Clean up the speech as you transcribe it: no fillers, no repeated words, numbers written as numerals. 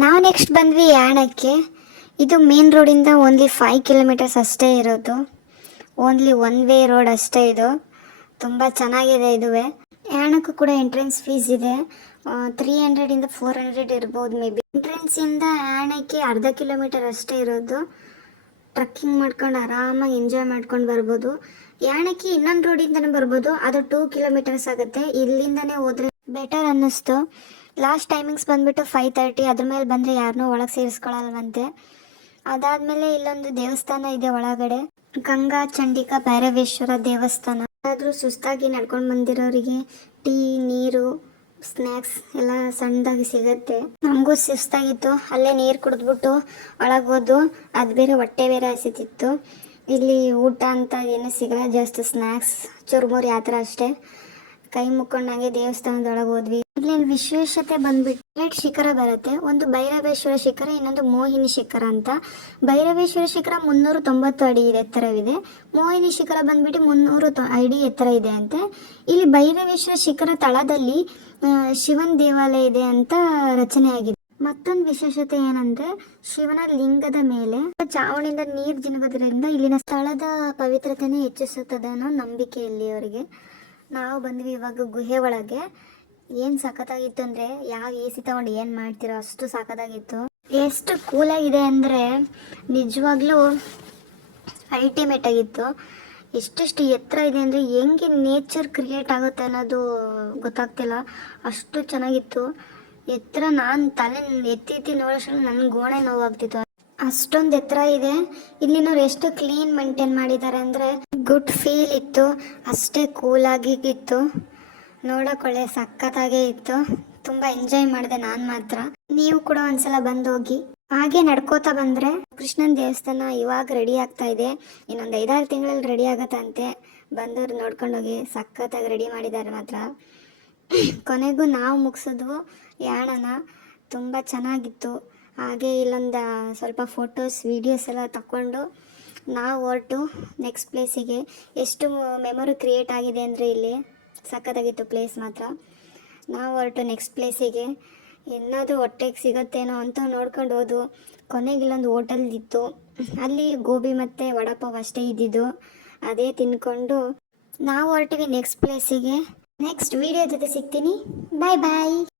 ನಾವು ನೆಕ್ಸ್ಟ್ ಬಂದ್ವಿ ಯಾಣಕ್ಕೆ. ಇದು ಮೇನ್ ರೋಡಿಂದ ಓನ್ಲಿ 5 ಕಿಲೋಮೀಟರ್ಸ್ ಅಷ್ಟೇ ಇರೋದು. ಓನ್ಲಿ ಒನ್ ವೇ ರೋಡ್ ಅಷ್ಟೇ ಇದು. ತುಂಬ ಚೆನ್ನಾಗಿದೆ ಇದುವೇ. ಯಾಣಕ್ಕೂ ಕೂಡ ಎಂಟ್ರೆನ್ಸ್ ಫೀಸ್ ಇದೆ. 300 400 ಇರ್ಬೋದು ಮೇ ಬಿ. ಎಂಟ್ರೆನ್ಸಿಂದ ಯಾಣಕ್ಕೆ ಅರ್ಧ ಕಿಲೋಮೀಟರ್ ಅಷ್ಟೇ ಇರೋದು. ಟ್ರಕ್ಕಿಂಗ್ ಮಾಡ್ಕೊಂಡು ಆರಾಮಾಗಿ ಎಂಜಾಯ್ ಮಾಡ್ಕೊಂಡು ಬರ್ಬೋದು. ಯಾಣಕ್ಕೆ ಇನ್ನೊಂದು ರೋಡಿಂದನೇ ಬರ್ಬೋದು, ಅದು 2 ಕಿಲೋಮೀಟರ್ಸ್ ಆಗುತ್ತೆ. ಇಲ್ಲಿಂದನೇ ಹೋದರೆ ಬೆಟರ್ ಅನ್ನಿಸ್ತು. ಲಾಸ್ಟ್ ಟೈಮಿಂಗ್ಸ್ ಬಂದುಬಿಟ್ಟು 5:30. ಅದ್ರ ಮೇಲೆ ಬಂದರೆ ಯಾರನ್ನೂ ಒಳಗೆ ಸೇರಿಸ್ಕೊಳ್ಳಲ್ವಂತೆ. ಅದಾದಮೇಲೆ ಇಲ್ಲೊಂದು ದೇವಸ್ಥಾನ ಇದೆ ಒಳಗಡೆ, ಗಂಗಾ ಚಂಡಿಕಾ ಭೈರವೇಶ್ವರ ದೇವಸ್ಥಾನ. ಆದರೂ ಸುಸ್ತಾಗಿ ನಡ್ಕೊಂಡು ಬಂದಿರೋರಿಗೆ ಟೀ, ನೀರು, ಸ್ನ್ಯಾಕ್ಸ್ ಎಲ್ಲ ಸಣ್ಣದಾಗಿ ಸಿಗುತ್ತೆ. ನಮಗೂ ಸುಸ್ತಾಗಿತ್ತು, ಅಲ್ಲೇ ನೀರು ಕುಡಿದ್ಬಿಟ್ಟು ಒಳಗೆ ಹೋದು. ಅದು ಬೇರೆ ಹೊಟ್ಟೆ ಬೇರೆ ಹಸಿತಿತ್ತು. ಇಲ್ಲಿ ಊಟ ಅಂತ ಏನು ಸಿಗಲ್ಲ, ಜಸ್ಟ್ ಸ್ನ್ಯಾಕ್ಸ್, ಚುರುಮುರಿ ಆ ಥರ ಅಷ್ಟೇ. ಕೈ ಮುಕ್ಕೊಂಡಂಗೆ ದೇವಸ್ಥಾನದೊಳಗೆ ಹೋದ್ವಿ. ಇಲ್ಲಿ ವಿಶೇಷತೆ ಬಂದ್ಬಿಟ್ಟು 2 ಶಿಖರ ಬರುತ್ತೆ. ಒಂದು ಭೈರವೇಶ್ವರ ಶಿಖರ, ಇನ್ನೊಂದು ಮೋಹಿನಿ ಶಿಖರ ಅಂತ. ಭೈರವೇಶ್ವರ ಶಿಖರ 390 ಅಡಿ ಎತ್ತರವಿದೆ. ಮೋಹಿನಿ ಶಿಖರ ಬಂದ್ಬಿಟ್ಟು 300 ಅಡಿ ಎತ್ತರ ಇದೆ ಅಂತೆ. ಇಲ್ಲಿ ಭೈರವೇಶ್ವರ ಶಿಖರ ತಳದಲ್ಲಿ ಶಿವನ ದೇವಾಲಯ ಇದೆ ಅಂತ ರಚನೆ ಆಗಿದೆ. ಮತ್ತೊಂದು ವಿಶೇಷತೆ ಏನಂದ್ರೆ, ಶಿವನ ಲಿಂಗದ ಮೇಲೆ ಚಾವಣಿಯಿಂದ ನೀರು ಜಿನುಗೋದ್ರಿಂದ ಇಲ್ಲಿನ ಸ್ಥಳದ ಪವಿತ್ರತೆನೇ ಹೆಚ್ಚಿಸುತ್ತದೆ ಅನ್ನೋ ನಂಬಿಕೆ ಇಲ್ಲಿಯವರಿಗೆ. ನಾವು ಬಂದ್ವಿ ಇವಾಗ ಗುಹೆ ಒಳಗೆ. ಏನು ಸಖತ್ತಾಗಿತ್ತು ಅಂದರೆ, ಯಾವ ಎ ಸಿ ತೊಗೊಂಡು ಏನು ಮಾಡ್ತಿರೋ ಅಷ್ಟು ಸಖತ್ತಾಗಿತ್ತು. ಎಷ್ಟು ಕೂಲಾಗಿದೆ ಅಂದರೆ ನಿಜವಾಗ್ಲೂ ಅಲ್ಟಿಮೇಟ್ ಆಗಿತ್ತು. ಎಷ್ಟೆಷ್ಟು ಎತ್ತರ ಇದೆ ಅಂದರೆ ಹೆಂಗೆ ನೇಚರ್ ಕ್ರಿಯೇಟ್ ಆಗುತ್ತೆ ಅನ್ನೋದು ಗೊತ್ತಾಗ್ತಿಲ್ಲ, ಅಷ್ಟು ಚೆನ್ನಾಗಿತ್ತು ಎತ್ತರ. ನಾನು ತಲೆ ಎತ್ತಿ ನೋಡೋಷ್ಟು ನನ್ನ ಗೋಣೆ ನೋವಾಗ್ತಿತ್ತು, ಅಷ್ಟೊಂದು ಎತ್ತರ ಇದೆ. ಇಲ್ಲಿನವ್ರು ಎಷ್ಟು ಕ್ಲೀನ್ ಮೇಂಟೈನ್ ಮಾಡಿದ್ದಾರೆ ಅಂದರೆ ಗುಡ್ ಫೀಲ್ ಇತ್ತು. ಅಷ್ಟೇ ಕೂಲಾಗಿ ಇತ್ತು, ನೋಡೋಕೊಳ್ಳೆ ಸಖತ್ತಾಗೇ ಇತ್ತು. ತುಂಬ ಎಂಜಾಯ್ ಮಾಡಿದೆ ನಾನು ಮಾತ್ರ. ನೀವು ಕೂಡ ಒಂದ್ಸಲ ಬಂದು ಹೋಗಿ. ಹಾಗೆ ನಡ್ಕೋತಾ ಬಂದರೆ ಕೃಷ್ಣನ ದೇವಸ್ಥಾನ ಇವಾಗ ರೆಡಿ ಆಗ್ತಾ ಇದೆ. ಇನ್ನೊಂದು 5-6 ತಿಂಗಳಲ್ಲಿ ರೆಡಿ ಆಗತ್ತಂತೆ. ಬಂದವರು ನೋಡ್ಕೊಂಡೋಗಿ, ಸಖತ್ತಾಗಿ ರೆಡಿ ಮಾಡಿದ್ದಾರೆ ಮಾತ್ರ. ಕೊನೆಗೂ ನಾವು ಮುಗಿಸಿದ್ವು ಯಾಣನ. ತುಂಬ ಚೆನ್ನಾಗಿತ್ತು. ಹಾಗೆ ಇಲ್ಲೊಂದು ಸ್ವಲ್ಪ ಫೋಟೋಸ್, ವೀಡಿಯೋಸ್ ಎಲ್ಲ ತಗೊಂಡು ನಾವು ಹೊರಟು ನೆಕ್ಸ್ಟ್ ಪ್ಲೇಸಿಗೆ. ಎಷ್ಟು ಮೆಮೊರಿ ಕ್ರಿಯೇಟ್ ಆಗಿದೆ ಅಂದರೆ ಇಲ್ಲಿ ಸಖತ್ತಾಗಿತ್ತು ಪ್ಲೇಸ್ ಮಾತ್ರ. ನಾವು ಹೊರಟು ನೆಕ್ಸ್ಟ್ ಪ್ಲೇಸಿಗೆ. ಏನಾದರೂ ಹೊಟ್ಟೆಗೆ ಸಿಗುತ್ತೇನೋ ಅಂತ ನೋಡ್ಕೊಂಡು ಹೋದು. ಕೊನೆಗೆ ಇಲ್ಲೊಂದು ಹೋಟೆಲ್ ಇತ್ತು, ಅಲ್ಲಿ ಗೋಬಿ ಮತ್ತು ವಡಾಪಾವ್ ಅಷ್ಟೇ ಇದ್ದಿದ್ದು. ಅದೇ ತಿನ್ಕೊಂಡು ನಾವು ಹೊರಟಿವಿ ನೆಕ್ಸ್ಟ್ ಪ್ಲೇಸಿಗೆ. ನೆಕ್ಸ್ಟ್ ವೀಡಿಯೋ ಜೊತೆ ಸಿಗ್ತೀನಿ. ಬಾಯ್ ಬಾಯ್.